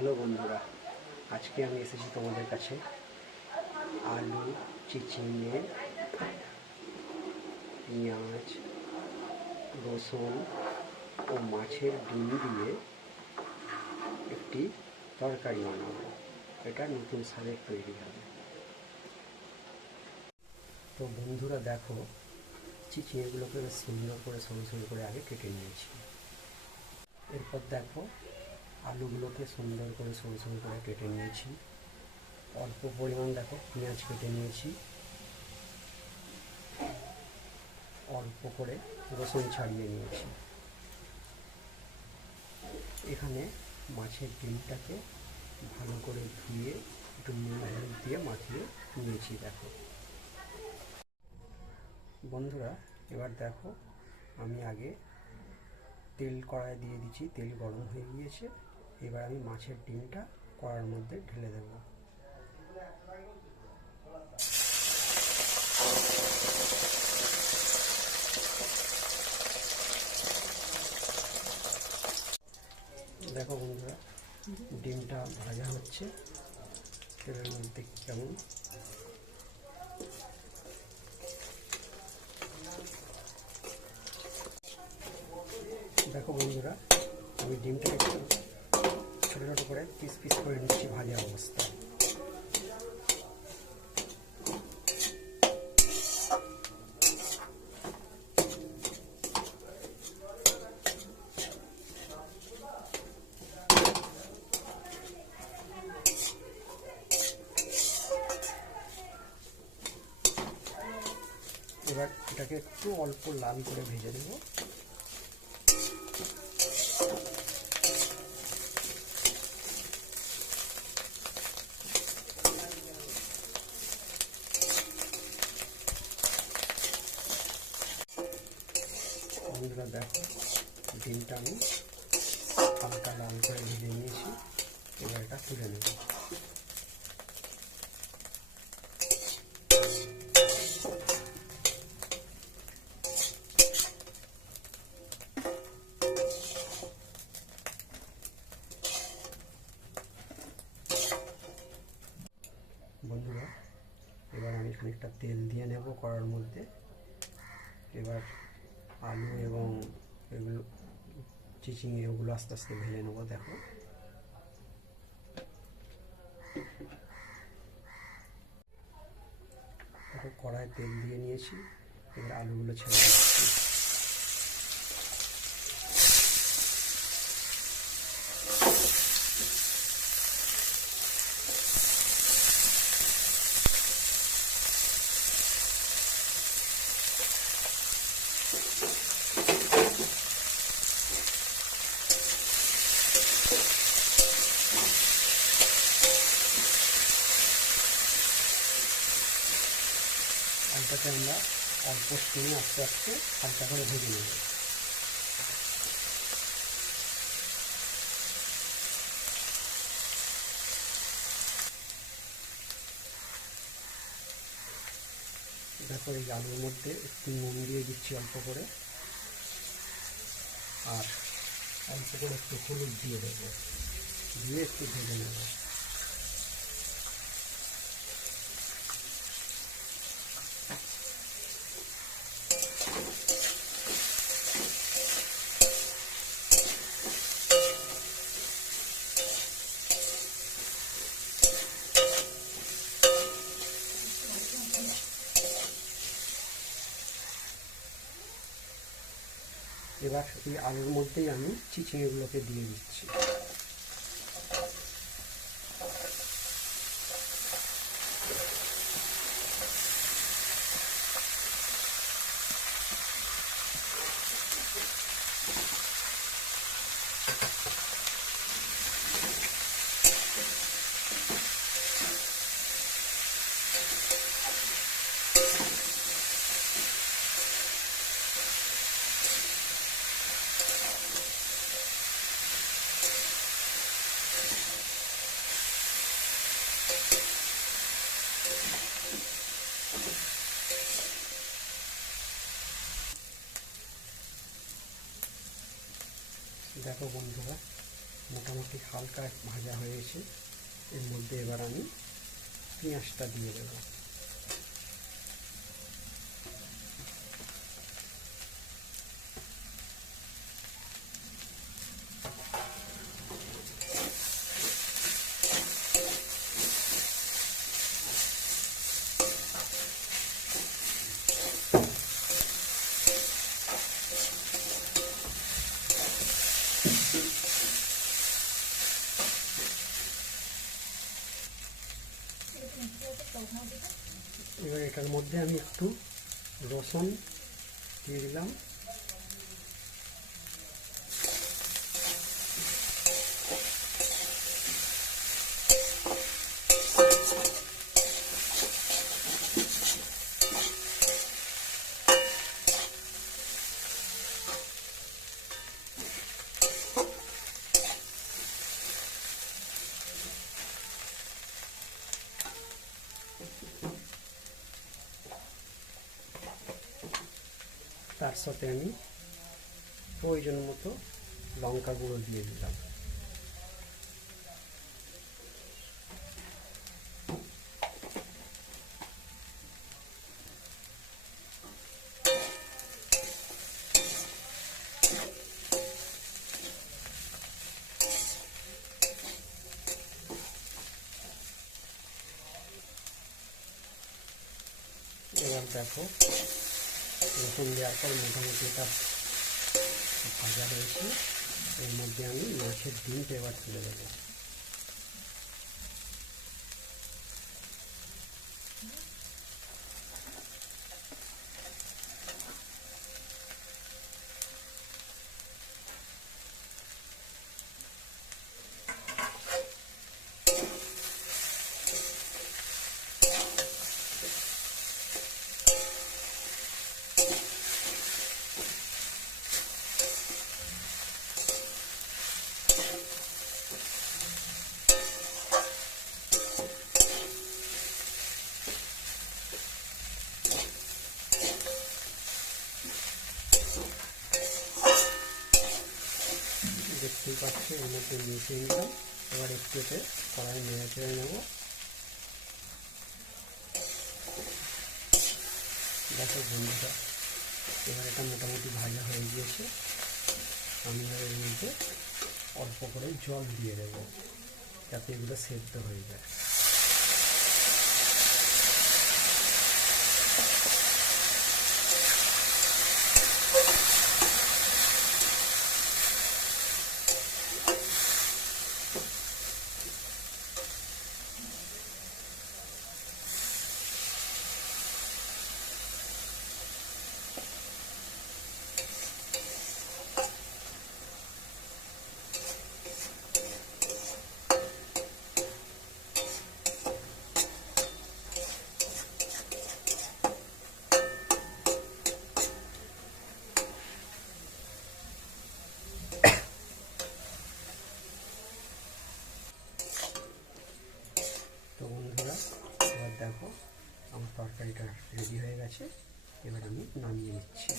Hello বন্ধুরা, আজকে আমি এসেছি তোমাদের কাছে আলু চিচিঙে পেঁয়াজ, রসুন ও মাছের ডিম দিয়ে একটি তরকারি বানাবো। এটা নতুন স্বাদের তৈরি হবে। তো বন্ধুরা দেখো চিচিঙেগুলোকে সুন্দর করে সরু সরু করে আগে কেটে নিয়েছি। এরপর দেখো আলুগুলোকে সুন্দর করে সরু সরু করে কেটে নিয়েছি। অল্প পরিমাণ দেখো, পেঁয়াজ কেটে নিয়েছি। অল্প করে রসুন ছাড়িয়ে নিয়েছি। এখানে মাছের ডিমটাকে ভালো করে ধুয়ে, একটু নুন দিয়ে মাখিয়ে নিয়েছি দেখো। বন্ধুরা, এবার দেখো, আমি আগে তেল কড়াই দিয়ে দিচ্ছি, তেল গরম হয়ে গিয়েছে। এবার আমি মাছের ডিমটা কড়ার মধ্যে ঢেলে দেব। দেখো বন্ধুরা, ডিমটা ভাজা হচ্ছে। তেলের মধ্যে কেমন? দেখো বন্ধুরা, আমি ডিমটা ছোটো ছোটো করে পিস পিস করে নিচ্ছি ভাজা অবস্থায় এবার এটাকে একটু অল্প লাল করে ভেজে দেবো বন্ধুরা দেখো ডিমটা আমি হালকা লাল করে ভেজে নিয়েছি। এবার এটা তুলে নেব। বন্ধুরা, এবার আমি খানিকটা তেল দিয়ে নেব কড়ার মধ্যে। এবার আলু এবং এগুলো চিচিঙে ওগুলো আস্তে আস্তে ভেজে নেব, দেখো। দেখো কড়ায় তেল দিয়ে নিয়েছি, এবার আলুগুলো ছেড়ে দিচ্ছি। আলুটাকে আমরা অল্প স্টিমে আস্তে আস্তে হালকা করে ভেজে নেব। দেখো এই আলুর মধ্যে একটু নুন দিয়ে দিচ্ছি অল্প করে। আর অল্প করে একটু হলুদ দিয়ে দেবো। দিয়ে একটু ভেজে নেব। এবার এই আলুর মধ্যেই আমি চিচিঙেগুলোকে দিয়ে দিচ্ছি। দেখো বন্ধুরা মোটামুটি হালকা ভাজা হয়েছে। এর মধ্যে এবার আমি পেঁয়াজটা দিয়ে দেবো। এবার এটার মধ্যে আমি একটু রসুন দিয়ে দিলাম। তার সাথে আমি প্রয়োজন মতো লঙ্কা গুঁড়ো দিয়ে দিলাম। এবার দেখো রসুন দেওয়ার পর মোটামুটি এটা ভাজা হয়েছে এর মধ্যে আমি মাছের ডিমটা এবার তুলে দেবো। দেখতেই পাচ্ছি, এর মধ্যে মিশিয়ে নিলাম। এবার একটু এতে কড়াই নেড়ে চেড়ে নেব। দেখো বন্ধুটা এবার এটা মোটামুটি ভাজা হয়ে গিয়েছে। আমি এর মধ্যে অল্প করে জল দিয়ে দেবো, যাতে এগুলো সেদ্ধ হয়ে যায় তো বন্ধুরা এবার দেখো আমার তরকারিটা রেডি হয়ে গেছে। এবার আমি নামিয়ে নিচ্ছি।